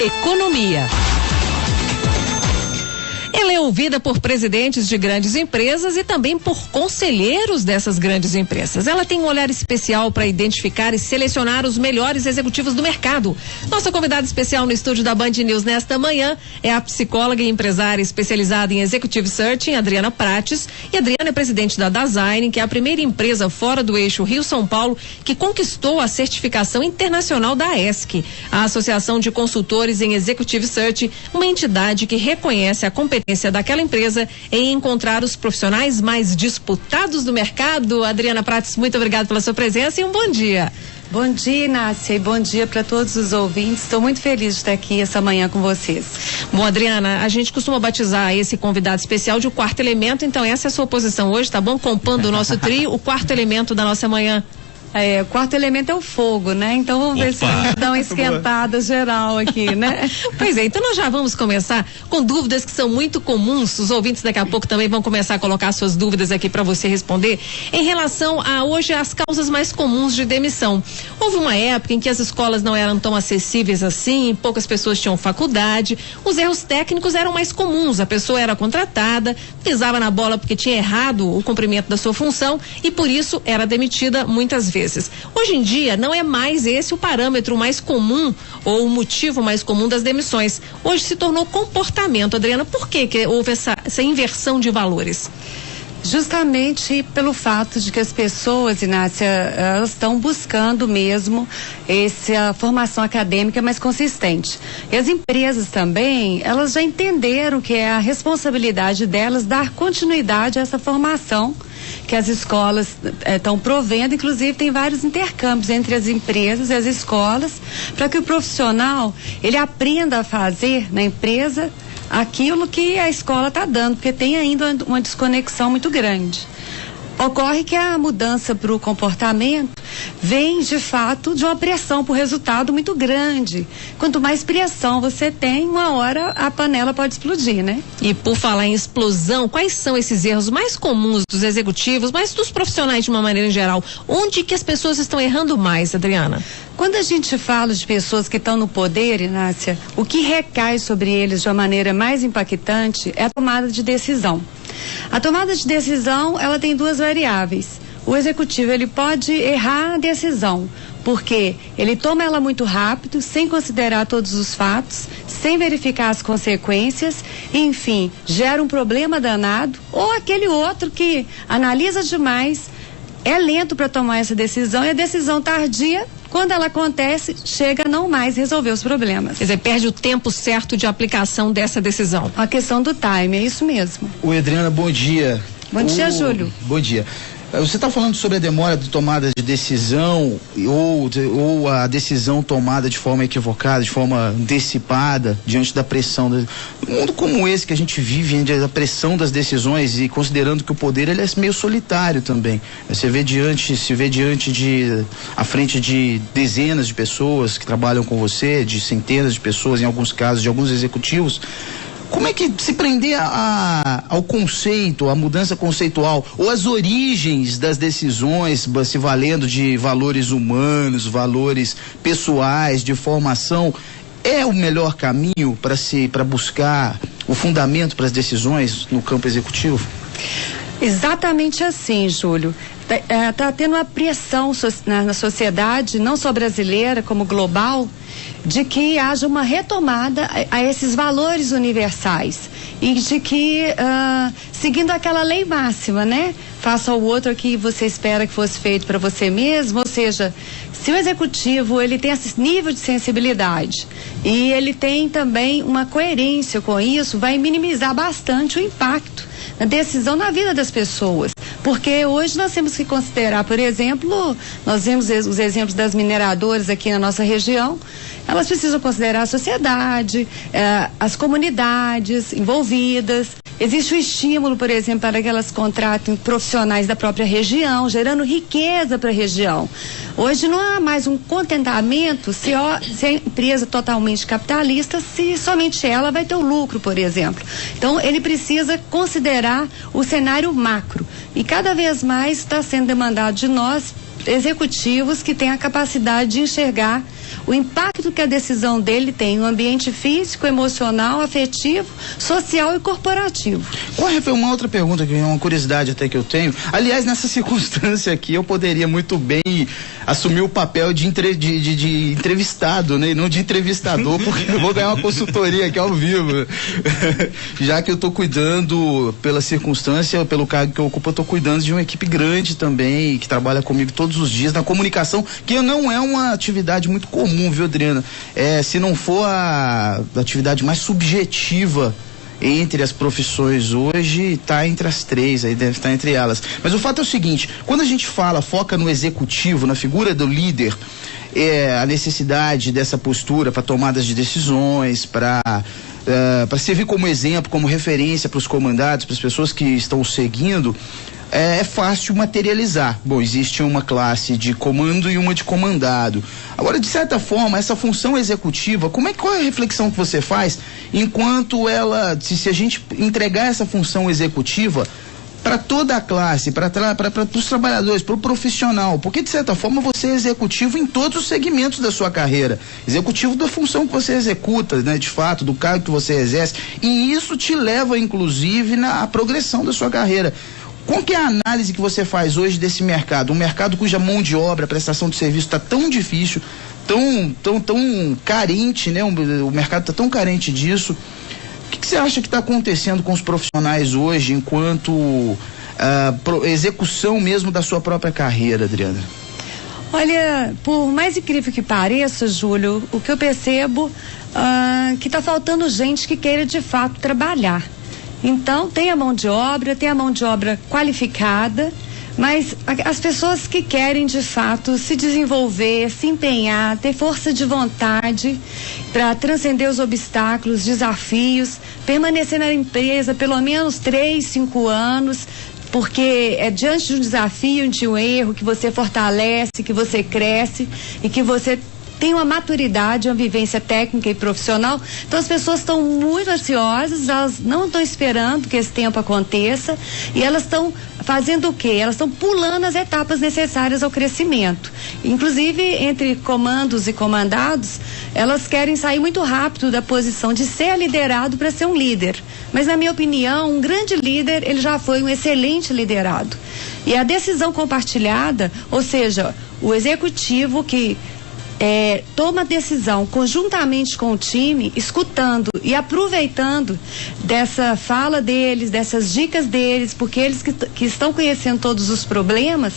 Economia. Ela é ouvida por presidentes de grandes empresas e também por conselheiros dessas grandes empresas. Ela tem um olhar especial para identificar e selecionar os melhores executivos do mercado. Nossa convidada especial no estúdio da Band News nesta manhã é a psicóloga e empresária especializada em Executive Search, Adriana Prates. E a Adriana é presidente da Dasign, que é a primeira empresa fora do eixo Rio-São Paulo que conquistou a certificação internacional da ESC, a Associação de Consultores em Executive Search, uma entidade que reconhece a competência daquela empresa em encontrar os profissionais mais disputados do mercado. Adriana Prates, muito obrigada pela sua presença e um bom dia. Bom dia, Inácia, e bom dia para todos os ouvintes. Estou muito feliz de estar aqui essa manhã com vocês. Bom, Adriana, a gente costuma batizar esse convidado especial de o quarto elemento, então essa é a sua posição hoje, tá bom? Compondo o nosso trio, o quarto elemento da nossa manhã. O quarto elemento é o fogo, né? Então vamos ver se dá uma esquentada geral aqui, né? Pois é, então nós já vamos começar com dúvidas que são muito comuns. Os ouvintes daqui a pouco também vão começar a colocar suas dúvidas aqui para você responder. Em relação a hoje as causas mais comuns de demissão. Houve uma época em que as escolas não eram tão acessíveis assim, poucas pessoas tinham faculdade, os erros técnicos eram mais comuns, a pessoa era contratada, pisava na bola porque tinha errado o cumprimento da sua função e por isso era demitida muitas vezes. Hoje em dia não é mais esse o parâmetro mais comum ou o motivo mais comum das demissões. Hoje se tornou comportamento. Adriana, por que houve essa inversão de valores? Justamente pelo fato de que as pessoas, Inácia, elas estão buscando mesmo essa formação acadêmica mais consistente. E as empresas também, elas já entenderam que é a responsabilidade delas dar continuidade a essa formação que as escolas estão provendo. Inclusive tem vários intercâmbios entre as empresas e as escolas para que o profissional ele aprenda a fazer na empresa aquilo que a escola está dando, porque tem ainda uma desconexão muito grande. Ocorre que a mudança para o comportamento vem, de fato, de uma pressão por resultado muito grande. Quanto mais pressão você tem, uma hora a panela pode explodir, né? E por falar em explosão, quais são esses erros mais comuns dos executivos, mas dos profissionais de uma maneira em geral? Onde que as pessoas estão errando mais, Adriana? Quando a gente fala de pessoas que estão no poder, Inácia, o que recai sobre eles de uma maneira mais impactante é a tomada de decisão. A tomada de decisão, ela tem duas variáveis. O executivo, ele pode errar a decisão, porque ele toma ela muito rápido, sem considerar todos os fatos, sem verificar as consequências, enfim, gera um problema danado, ou aquele outro que analisa demais, é lento para tomar essa decisão e a decisão tardia, quando ela acontece, chega a não mais resolver os problemas. Quer dizer, perde o tempo certo de aplicação dessa decisão. A questão do time, é isso mesmo. Oi, Adriana, bom dia. Bom dia, Júlio. Bom dia. Você está falando sobre a demora de tomada de decisão ou a decisão tomada de forma equivocada, de forma antecipada, diante da pressão. Um mundo como esse que a gente vive, a pressão das decisões e considerando que o poder ele é meio solitário também. Se vê à frente de dezenas de pessoas que trabalham com você, de centenas de pessoas, em alguns casos, de alguns executivos. Como é que se prender ao conceito, à mudança conceitual, ou às origens das decisões, se valendo de valores humanos, valores pessoais, de formação, é o melhor caminho para buscar o fundamento para as decisões no campo executivo? Exatamente assim, Júlio. Está tendo uma pressão na sociedade, não só brasileira, como global, de que haja uma retomada a esses valores universais e de que, seguindo aquela lei máxima, né? Faça ao outro o que você espera que fosse feito para você mesmo, ou seja, se o executivo ele tem esse nível de sensibilidade e ele tem também uma coerência com isso, vai minimizar bastante o impacto na decisão na vida das pessoas. Porque hoje nós temos que considerar, por exemplo, nós vemos os exemplos das mineradoras aqui na nossa região, elas precisam considerar a sociedade, as comunidades envolvidas. Existe o estímulo, por exemplo, para que elas contratem profissionais da própria região, gerando riqueza para a região. Hoje não há mais um contentamento se a empresa totalmente capitalista, se somente ela vai ter o lucro, por exemplo. Então, ele precisa considerar o cenário macro. E cada vez mais está sendo demandado de nós executivos que têm a capacidade de enxergar o impacto que a decisão dele tem no ambiente físico, emocional, afetivo, social e corporativo. Foi uma outra pergunta, que é uma curiosidade até que eu tenho. Aliás, nessa circunstância aqui, eu poderia muito bem assumir o papel de entrevistado, né? E não de entrevistador, porque eu vou ganhar uma consultoria aqui ao vivo. Já que eu estou cuidando, pela circunstância, pelo cargo que eu ocupo, eu estou cuidando de uma equipe grande também, que trabalha comigo todos os dias na comunicação, que não é uma atividade muito comum, viu, Adriana? Se não for a atividade mais subjetiva entre as profissões hoje, está entre as três, aí deve estar entre elas. Mas o fato é o seguinte, quando a gente foca no executivo, na figura do líder, a necessidade dessa postura para tomadas de decisões, para servir como exemplo, como referência para os comandados, para as pessoas que estão seguindo, é fácil materializar. Bom, existe uma classe de comando e uma de comandado. Agora, de certa forma, essa função executiva, qual é a reflexão que você faz enquanto se a gente entregar essa função executiva para toda a classe, para os trabalhadores, para o profissional? Porque, de certa forma, você é executivo em todos os segmentos da sua carreira. Executivo da função que você executa, né, de fato, do cargo que você exerce. E isso te leva, inclusive, à progressão da sua carreira. Qual que é a análise que você faz hoje desse mercado? Um mercado cuja mão de obra, prestação de serviço está tão difícil, tão carente, né? O mercado está tão carente disso. O que você acha que está acontecendo com os profissionais hoje enquanto execução mesmo da sua própria carreira, Adriana? Olha, por mais incrível que pareça, Júlio, o que eu percebo que está faltando gente que queira de fato trabalhar. Então, tem a mão de obra qualificada, mas as pessoas que querem de fato se desenvolver, se empenhar, ter força de vontade para transcender os obstáculos, desafios, permanecer na empresa pelo menos 3, 5 anos, porque é diante de um desafio, de um erro, que você fortalece, que você cresce e que você tem uma maturidade, uma vivência técnica e profissional. Então as pessoas estão muito ansiosas, elas não estão esperando que esse tempo aconteça e elas estão fazendo o quê? Elas estão pulando as etapas necessárias ao crescimento. Inclusive, entre comandos e comandados, elas querem sair muito rápido da posição de ser liderado para ser um líder. Mas, na minha opinião, um grande líder, ele já foi um excelente liderado. E a decisão compartilhada, ou seja, o executivo que toma decisão conjuntamente com o time, escutando e aproveitando dessa fala deles, dessas dicas deles, porque eles que estão conhecendo todos os problemas,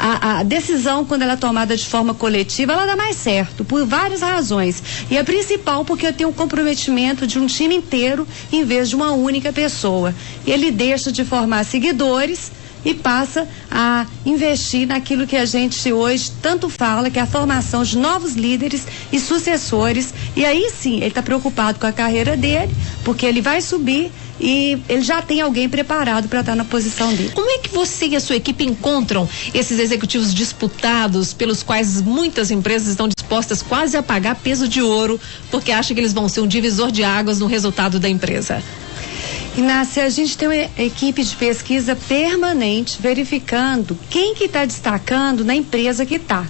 a decisão, quando ela é tomada de forma coletiva, ela dá mais certo, por várias razões. E a principal, porque eu tenho um comprometimento de um time inteiro em vez de uma única pessoa. E ele deixa de formar seguidores e passa a investir naquilo que a gente hoje tanto fala, que é a formação de novos líderes e sucessores. E aí sim, ele está preocupado com a carreira dele, porque ele vai subir e ele já tem alguém preparado para estar na posição dele. Como é que você e a sua equipe encontram esses executivos disputados, pelos quais muitas empresas estão dispostas quase a pagar peso de ouro, porque acham que eles vão ser um divisor de águas no resultado da empresa? Inácia, a gente tem uma equipe de pesquisa permanente verificando quem que está destacando na empresa que está.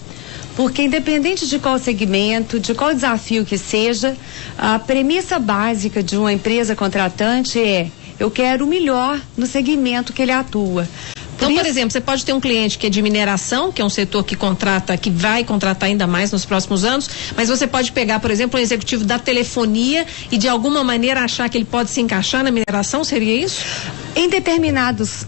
Porque independente de qual segmento, de qual desafio que seja, a premissa básica de uma empresa contratante é: eu quero o melhor no segmento que ele atua. Então, por exemplo, você pode ter um cliente que é de mineração, que é um setor que vai contratar ainda mais nos próximos anos, mas você pode pegar, por exemplo, um executivo da telefonia e de alguma maneira achar que ele pode se encaixar na mineração, seria isso? Em determinados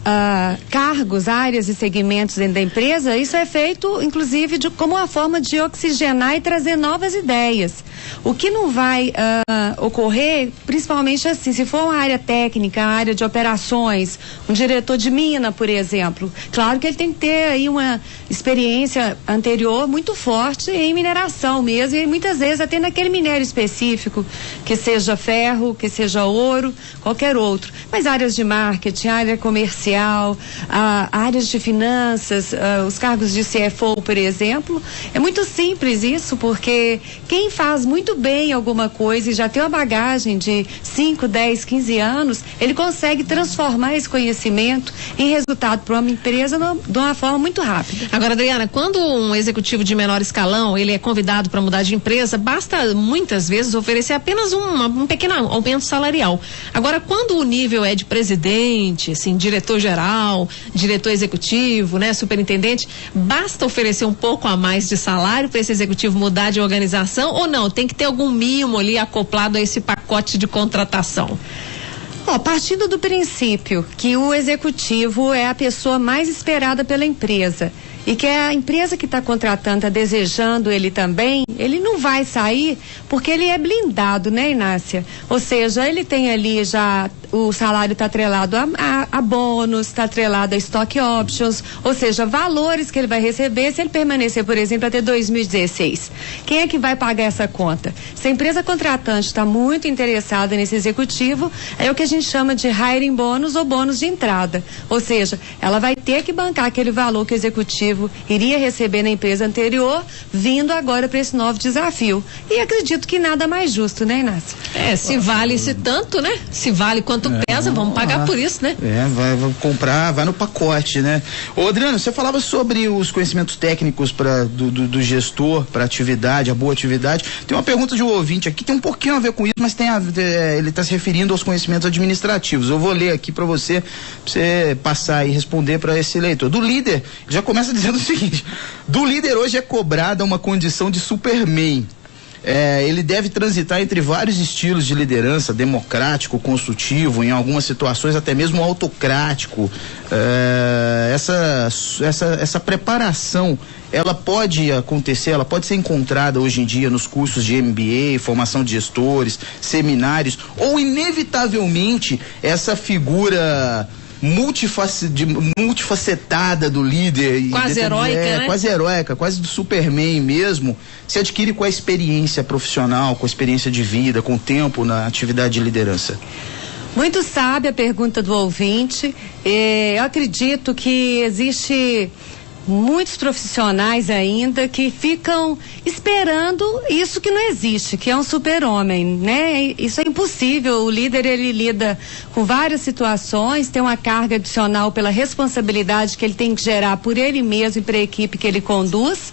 cargos, áreas e segmentos dentro da empresa, isso é feito, inclusive, como uma forma de oxigenar e trazer novas ideias. O que não vai ocorrer, principalmente assim, se for uma área técnica, área de operações, um diretor de mina, por exemplo, claro que ele tem que ter aí uma experiência anterior muito forte em mineração mesmo, e muitas vezes até naquele minério específico, que seja ferro, que seja ouro, qualquer outro. Mas áreas de marketing, marketing, área comercial, áreas de finanças, os cargos de CFO, por exemplo. É muito simples isso, porque quem faz muito bem alguma coisa e já tem uma bagagem de 5, 10, 15 anos, ele consegue transformar esse conhecimento em resultado para uma empresa de uma forma muito rápida. Agora, Adriana, quando um executivo de menor escalão, ele é convidado para mudar de empresa, basta muitas vezes oferecer apenas um pequeno aumento salarial. Agora, quando o nível é de presidente, assim, diretor-geral, diretor executivo, né, superintendente, basta oferecer um pouco a mais de salário para esse executivo mudar de organização ou não? Tem que ter algum mimo ali acoplado a esse pacote de contratação? Partindo do princípio que o executivo é a pessoa mais esperada pela empresa e que a empresa que está contratando está desejando ele também, ele não vai sair porque ele é blindado, né, Inácia? Ou seja, ele tem ali já, o salário está atrelado a bônus, está atrelado a stock options, ou seja, valores que ele vai receber se ele permanecer, por exemplo, até 2016. Quem é que vai pagar essa conta? Se a empresa contratante está muito interessada nesse executivo, é o que a gente chama de hiring bônus ou bônus de entrada. Ou seja, ela vai ter que bancar aquele valor que o executivo iria receber na empresa anterior, vindo agora para esse novo desafio. E acredito que nada mais justo, né, Inácio? Se vale esse tanto, né? Se vale quanto pesa, vamos pagar por isso, né? Vai comprar, vai no pacote, né? Ô, Adriano, você falava sobre os conhecimentos técnicos do gestor para atividade, a boa atividade. Tem uma pergunta de um ouvinte aqui, tem um pouquinho a ver com isso, mas ele está se referindo aos conhecimentos administrativos. Eu vou ler aqui para você passar e responder para esse leitor. Do líder, já começa dizendo o seguinte: do líder hoje é cobrada uma condição de Superman. Ele deve transitar entre vários estilos de liderança, democrático, construtivo, em algumas situações até mesmo autocrático. Essa preparação, ela pode acontecer, ela pode ser encontrada hoje em dia nos cursos de MBA, formação de gestores, seminários, ou inevitavelmente essa figura multifacetada do líder, quase heróica, né? Quase heróica, quase do Superman mesmo, se adquire com a experiência profissional, com a experiência de vida, com o tempo na atividade de liderança. Muito sábia a pergunta do ouvinte. Eu acredito que existe muitos profissionais ainda que ficam esperando isso que não existe, que é um super-homem, né? Isso é impossível. O líder, ele lida com várias situações, tem uma carga adicional pela responsabilidade que ele tem que gerar por ele mesmo e para a equipe que ele conduz,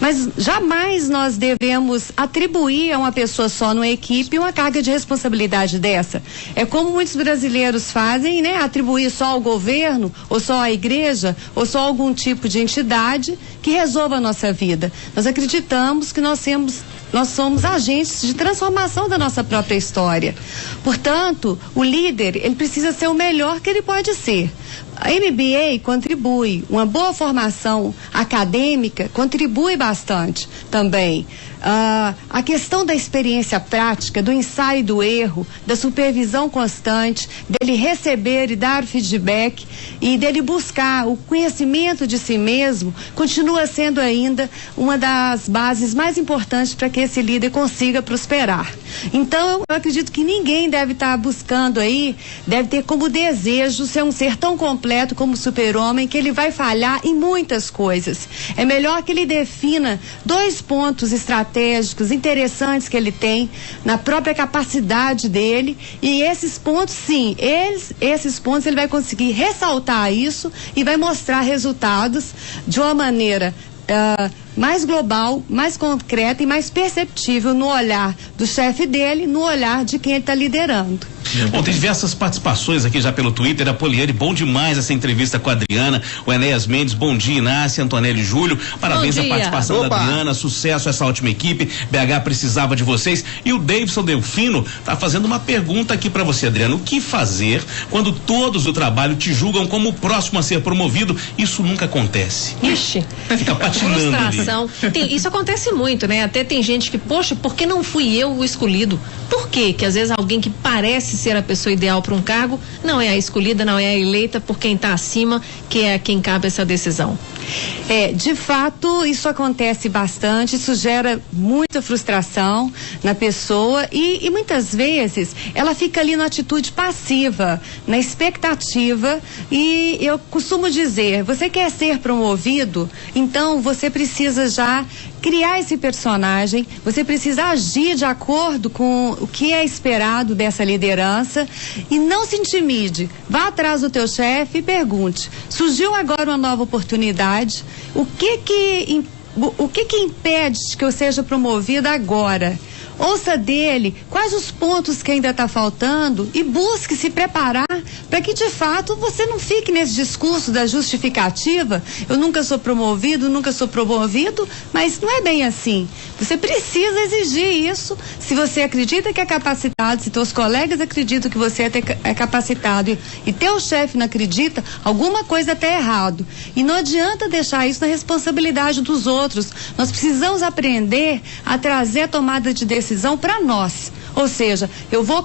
mas jamais nós devemos atribuir a uma pessoa só numa equipe uma carga de responsabilidade dessa. É como muitos brasileiros fazem, né? Atribuir só ao governo, ou só à igreja, ou só a algum tipo de entidade que resolva a nossa vida. Nós acreditamos que nós somos agentes de transformação da nossa própria história. Portanto, o líder, ele precisa ser o melhor que ele pode ser. A MBA contribui, uma boa formação acadêmica contribui bastante também. A questão da experiência prática, do ensaio e do erro, da supervisão constante, dele receber e dar feedback e dele buscar o conhecimento de si mesmo, continua sendo ainda uma das bases mais importantes para que esse líder consiga prosperar. Então, eu acredito que ninguém deve estar buscando aí, deve ter como desejo ser um ser tão completo como o super-homem, que ele vai falhar em muitas coisas. É melhor que ele defina 2 pontos estratégicos interessantes que ele tem na própria capacidade dele, e esses pontos, sim, esses pontos ele vai conseguir ressaltar isso e vai mostrar resultados de uma maneira mais global, mais concreta e mais perceptível no olhar do chefe dele, no olhar de quem ele está liderando. Bom, tem diversas participações aqui já pelo Twitter. A Poliane, bom demais essa entrevista com a Adriana. O Enéas Mendes, bom dia, Inácia, Antonelli e Júlio. Parabéns à participação da Adriana, sucesso a essa ótima equipe. BH precisava de vocês. E o Davidson Delfino tá fazendo uma pergunta aqui para você, Adriana. O que fazer quando todos do trabalho te julgam como o próximo a ser promovido? Isso nunca acontece. Ixi. Fica patinando frustração. Isso acontece muito, né? Até tem gente que, poxa, por que não fui eu o escolhido? Por quê? Que às vezes alguém que parece ser a pessoa ideal para um cargo não é a escolhida, não é a eleita por quem está acima, que é a quem cabe essa decisão. De fato, isso acontece bastante, isso gera muita frustração na pessoa e muitas vezes ela fica ali na atitude passiva, na expectativa, e eu costumo dizer, você quer ser promovido, então você precisa já criar esse personagem, você precisa agir de acordo com o que é esperado dessa liderança e não se intimide. Vá atrás do teu chefe e pergunte: surgiu agora uma nova oportunidade, o que impede que eu seja promovida agora? Ouça dele quais os pontos que ainda está faltando e busque se preparar para que de fato você não fique nesse discurso da justificativa. Eu nunca sou promovido, mas não é bem assim. Você precisa exigir isso. Se você acredita que é capacitado, se teus colegas acreditam que você é capacitado e teu chefe não acredita, alguma coisa está errado. E não adianta deixar isso na responsabilidade dos outros. Nós precisamos aprender a trazer a tomada de decisão para nós, ou seja, eu vou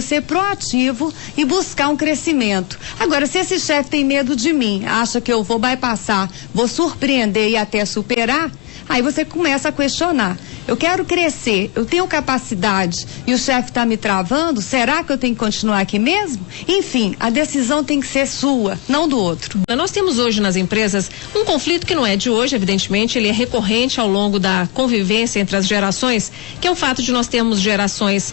ser proativo e buscar um crescimento. Agora, se esse chefe tem medo de mim, acha que eu vou bypassar, vou surpreender e até superar, aí você começa a questionar. Eu quero crescer, eu tenho capacidade e o chefe está me travando, será que eu tenho que continuar aqui mesmo? Enfim, a decisão tem que ser sua, não do outro. Nós temos hoje nas empresas um conflito que não é de hoje, evidentemente, ele é recorrente ao longo da convivência entre as gerações, que é o fato de nós termos gerações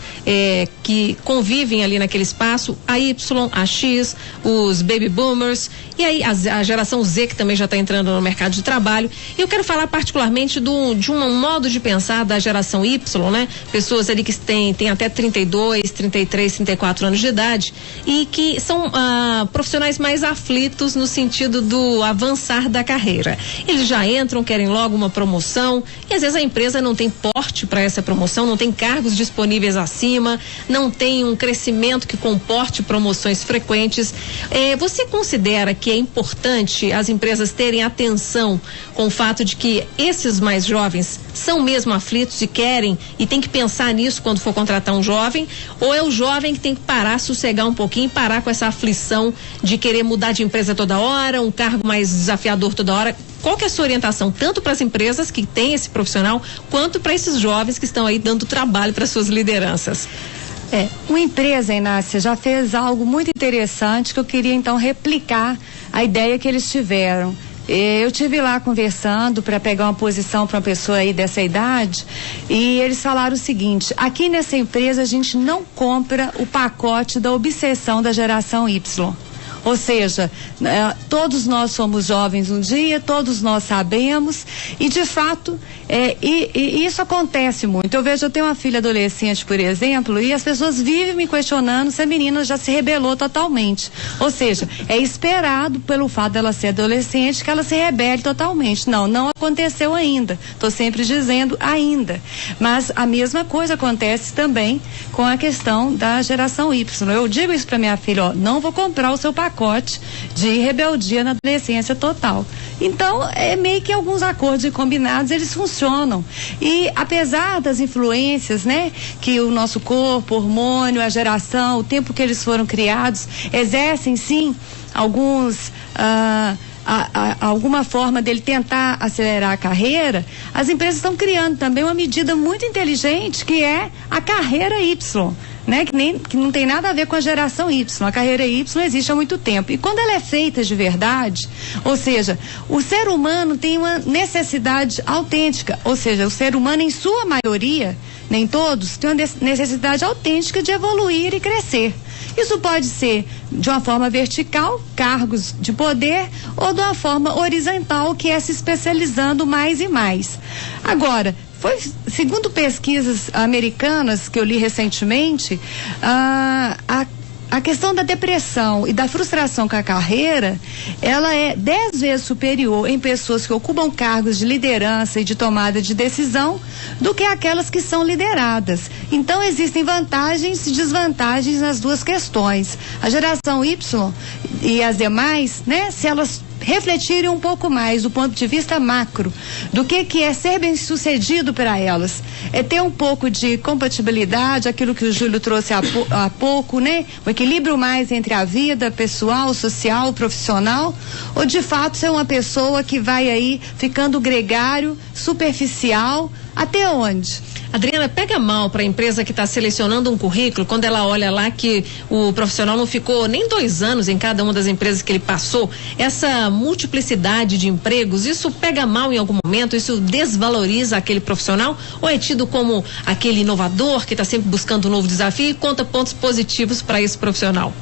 que convivem ali naquele espaço, a Y, a X, os baby boomers, e aí a geração Z, que também já está entrando no mercado de trabalho. E eu quero falar particularmente de um modo de pensar da geração Y, né? Pessoas ali que têm até 32, 33, 34 anos de idade e que são profissionais mais aflitos no sentido do avançar da carreira. Eles já entram, querem logo uma promoção e às vezes a empresa não tem porte para essa promoção, não tem cargos disponíveis acima, não tem um crescimento que comporte promoções frequentes. Você considera que é importante as empresas terem atenção com o fato de que esses mais jovens são mesmo aflitos e querem e tem que pensar nisso quando for contratar um jovem, ou é o jovem que tem que parar, sossegar um pouquinho, parar com essa aflição de querer mudar de empresa toda hora, um cargo mais desafiador toda hora? Qual que é a sua orientação, tanto para as empresas que têm esse profissional, quanto para esses jovens que estão aí dando trabalho para suas lideranças? Uma empresa, Inácia, já fez algo muito interessante que eu queria então replicar a ideia que eles tiveram. Eu tive lá conversando para pegar uma posição para uma pessoa aí dessa idade e eles falaram o seguinte: aqui nessa empresa a gente não compra o pacote da obsessão da geração Y. Ou seja, todos nós somos jovens um dia, todos nós sabemos e de fato e isso acontece muito. Eu tenho uma filha adolescente, por exemplo, e as pessoas vivem me questionando se a menina já se rebelou totalmente. Ou seja, é esperado pelo fato dela ser adolescente que ela se rebele totalmente. Não aconteceu ainda. Estou sempre dizendo ainda. Mas a mesma coisa acontece também com a questão da geração Y. Eu digo isso para minha filha: não vou comprar o seu pacote de rebeldia na adolescência total. Então, meio que alguns acordos e combinados, eles funcionam. E apesar das influências, né, que o nosso corpo, o hormônio, a geração, o tempo que eles foram criados, exercem sim alguma forma dele tentar acelerar a carreira, as empresas estão criando também uma medida muito inteligente que é a carreira Y. Né? Que não tem nada a ver com a geração Y. A carreira Y existe há muito tempo. E quando ela é feita de verdade, ou seja, o ser humano tem uma necessidade autêntica, ou seja, o ser humano em sua maioria, nem todos, tem uma necessidade autêntica de evoluir e crescer. Isso pode ser de uma forma vertical, cargos de poder, ou de uma forma horizontal, que é se especializando mais e mais. Agora, segundo pesquisas americanas que eu li recentemente, a questão da depressão e da frustração com a carreira, ela é 10 vezes superior em pessoas que ocupam cargos de liderança e de tomada de decisão do que aquelas que são lideradas. Então, existem vantagens e desvantagens nas duas questões. A geração Y e as demais, né, se elas refletirem um pouco mais do ponto de vista macro do que é ser bem-sucedido para elas. É ter um pouco de compatibilidade, aquilo que o Júlio trouxe há pouco, né? O equilíbrio mais entre a vida pessoal, social, profissional, ou de fato ser uma pessoa que vai aí ficando gregário, superficial, até onde? Adriana, pega mal para a empresa que está selecionando um currículo quando ela olha lá que o profissional não ficou nem 2 anos em cada uma das empresas que ele passou. Essa multiplicidade de empregos, isso pega mal em algum momento? Isso desvaloriza aquele profissional? Ou é tido como aquele inovador que está sempre buscando um novo desafio e conta pontos positivos para esse profissional?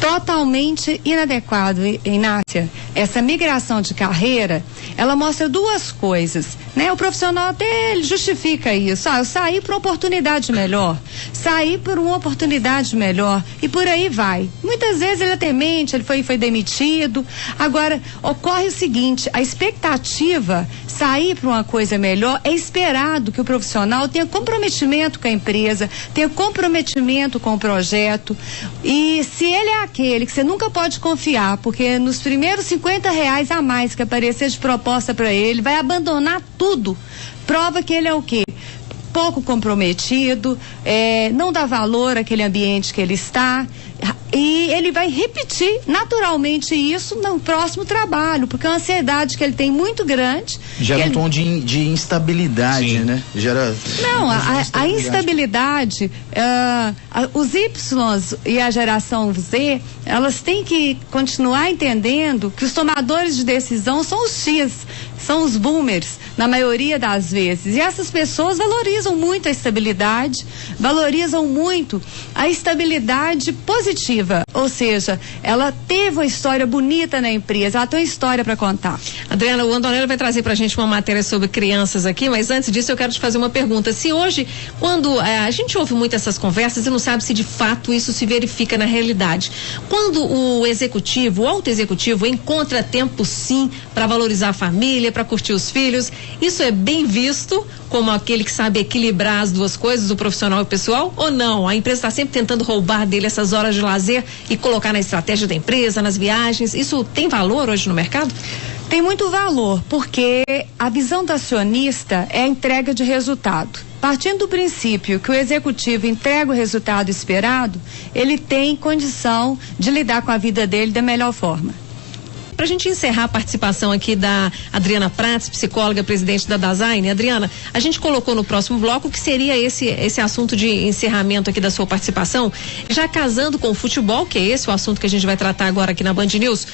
Totalmente inadequado, Inácia. Essa migração de carreira, ela mostra 2 coisas, né? O profissional até ele justifica isso. Eu saí por uma oportunidade melhor, saí por uma oportunidade melhor e por aí vai. Muitas vezes ele até mente, ele foi demitido. Agora, ocorre o seguinte, a expectativa, sair para uma coisa melhor, é esperado que o profissional tenha comprometimento com a empresa, tenha comprometimento com o projeto. E se ele é aquele que você nunca pode confiar, porque nos primeiros R$50 a mais que aparecer de proposta para ele, vai abandonar tudo. Prova que ele é o quê? Pouco comprometido, não dá valor àquele ambiente que ele está, e ele vai repetir naturalmente isso no próximo trabalho, porque a ansiedade que ele tem muito grande. Gera um tom de instabilidade, sim, né? Não, a instabilidade, os Ys e a geração Z, elas têm que continuar entendendo que os tomadores de decisão são os X, são os boomers, na maioria das vezes. E essas pessoas valorizam muito a estabilidade, valorizam muito a estabilidade positiva. Ou seja, ela teve uma história bonita na empresa, ela tem uma história para contar. Adriana, o Antonello vai trazer pra gente uma matéria sobre crianças aqui, mas antes disso eu quero te fazer uma pergunta. Se hoje, quando a gente ouve muito essas conversas e não sabe se de fato isso se verifica na realidade, quando o executivo, o alto executivo encontra tempo sim para valorizar a família, para curtir os filhos, isso é bem visto como aquele que sabe equilibrar as 2 coisas, o profissional e o pessoal, ou não? A empresa está sempre tentando roubar dele essas horas de lazer e colocar na estratégia da empresa, nas viagens. Isso tem valor hoje no mercado? Tem muito valor, porque a visão do acionista é a entrega de resultado. Partindo do princípio que o executivo entrega o resultado esperado, ele tem condição de lidar com a vida dele da melhor forma. Para a gente encerrar a participação aqui da Adriana Prats, psicóloga, presidente da Dasein. Adriana, a gente colocou no próximo bloco que seria esse assunto de encerramento aqui da sua participação, já casando com o futebol, que é esse o assunto que a gente vai tratar agora aqui na Band News,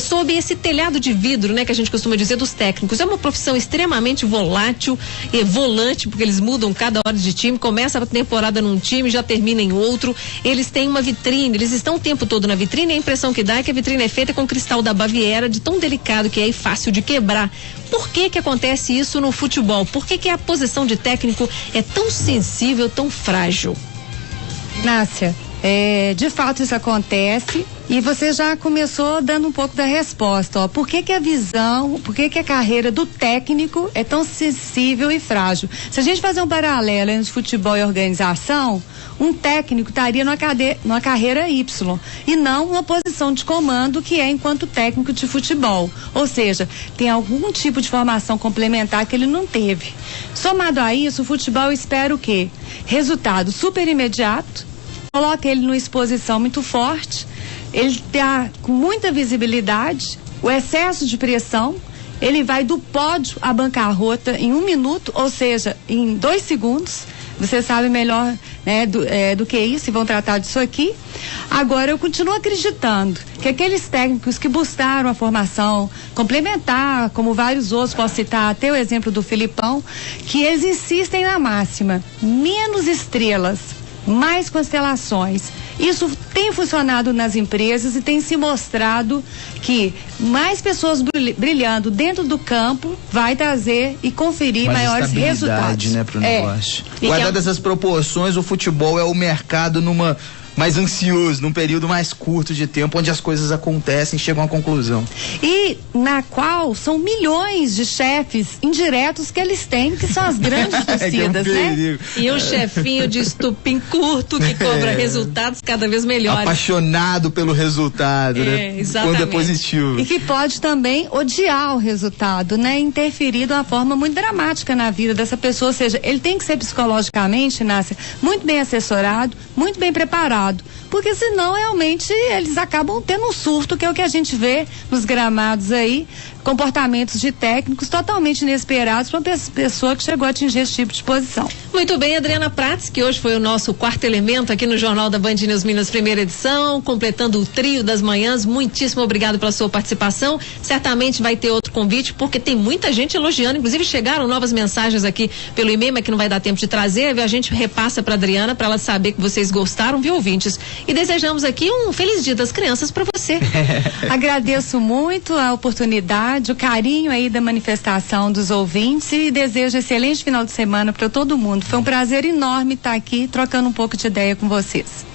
sob esse telhado de vidro, né, que a gente costuma dizer dos técnicos. É uma profissão extremamente volátil e volante, porque eles mudam cada hora de time, começa a temporada num time, já termina em outro. Eles têm uma vitrine, eles estão o tempo todo na vitrine, e a impressão que dá é que a vitrine é feita com cristal da Baviera, de tão delicado que é e fácil de quebrar. Por que que acontece isso no futebol? Por que que a posição de técnico é tão sensível, tão frágil? Nácia, de fato isso acontece. E você já começou dando um pouco da resposta, ó. Por que que a visão, por que que a carreira do técnico é tão sensível e frágil? Se a gente fazer um paralelo entre futebol e organização, um técnico estaria numa carreira Y e não uma posição de comando que é enquanto técnico de futebol. Ou seja, tem algum tipo de formação complementar que ele não teve. Somado a isso, o futebol espera o quê? Resultado super imediato, coloca ele numa exposição muito forte, ele está com muita visibilidade, o excesso de pressão, ele vai do pódio à bancarrota em 1 minuto, ou seja, em 2 segundos. Você sabe melhor, né, do que isso, e vão tratar disso aqui. Agora, eu continuo acreditando que aqueles técnicos que buscaram a formação complementar, como vários outros, posso citar até o exemplo do Filipão, que eles insistem na máxima: menos estrelas, mais constelações. Isso tem funcionado nas empresas e tem se mostrado que mais pessoas brilhando dentro do campo vai trazer e conferir maiores resultados, né, pro negócio. Guardado essas proporções, o futebol é o mercado mais ansioso, num período mais curto de tempo, onde as coisas acontecem e chegam à conclusão. E na qual são milhões de chefes indiretos que eles têm, que são as grandes torcidas, né? E o chefinho de estupim curto que cobra resultados cada vez melhores. Apaixonado pelo resultado, né? Exatamente. Quando é positivo. E que pode também odiar o resultado, né? Interferir de uma forma muito dramática na vida dessa pessoa. Ou seja, ele tem que ser psicologicamente, Nácia, muito bem assessorado, muito bem preparado. Porque senão, realmente, eles acabam tendo um surto, que é o que a gente vê nos gramados aí, comportamentos de técnicos totalmente inesperados para uma pessoa que chegou a atingir esse tipo de posição. Muito bem, Adriana Prats, que hoje foi o nosso quarto elemento aqui no Jornal da Band News Minas, primeira edição, completando o trio das manhãs. Muitíssimo obrigado pela sua participação. Certamente vai ter outro convite, porque tem muita gente elogiando, inclusive chegaram novas mensagens aqui pelo e-mail, mas que não vai dar tempo de trazer, a gente repassa para Adriana, para ela saber que vocês gostaram, viu, ouvintes? E desejamos aqui um feliz Dia das Crianças para você. Agradeço muito a oportunidade, o carinho aí da manifestação dos ouvintes e desejo excelente final de semana para todo mundo. Foi um prazer enorme estar aqui trocando um pouco de ideia com vocês.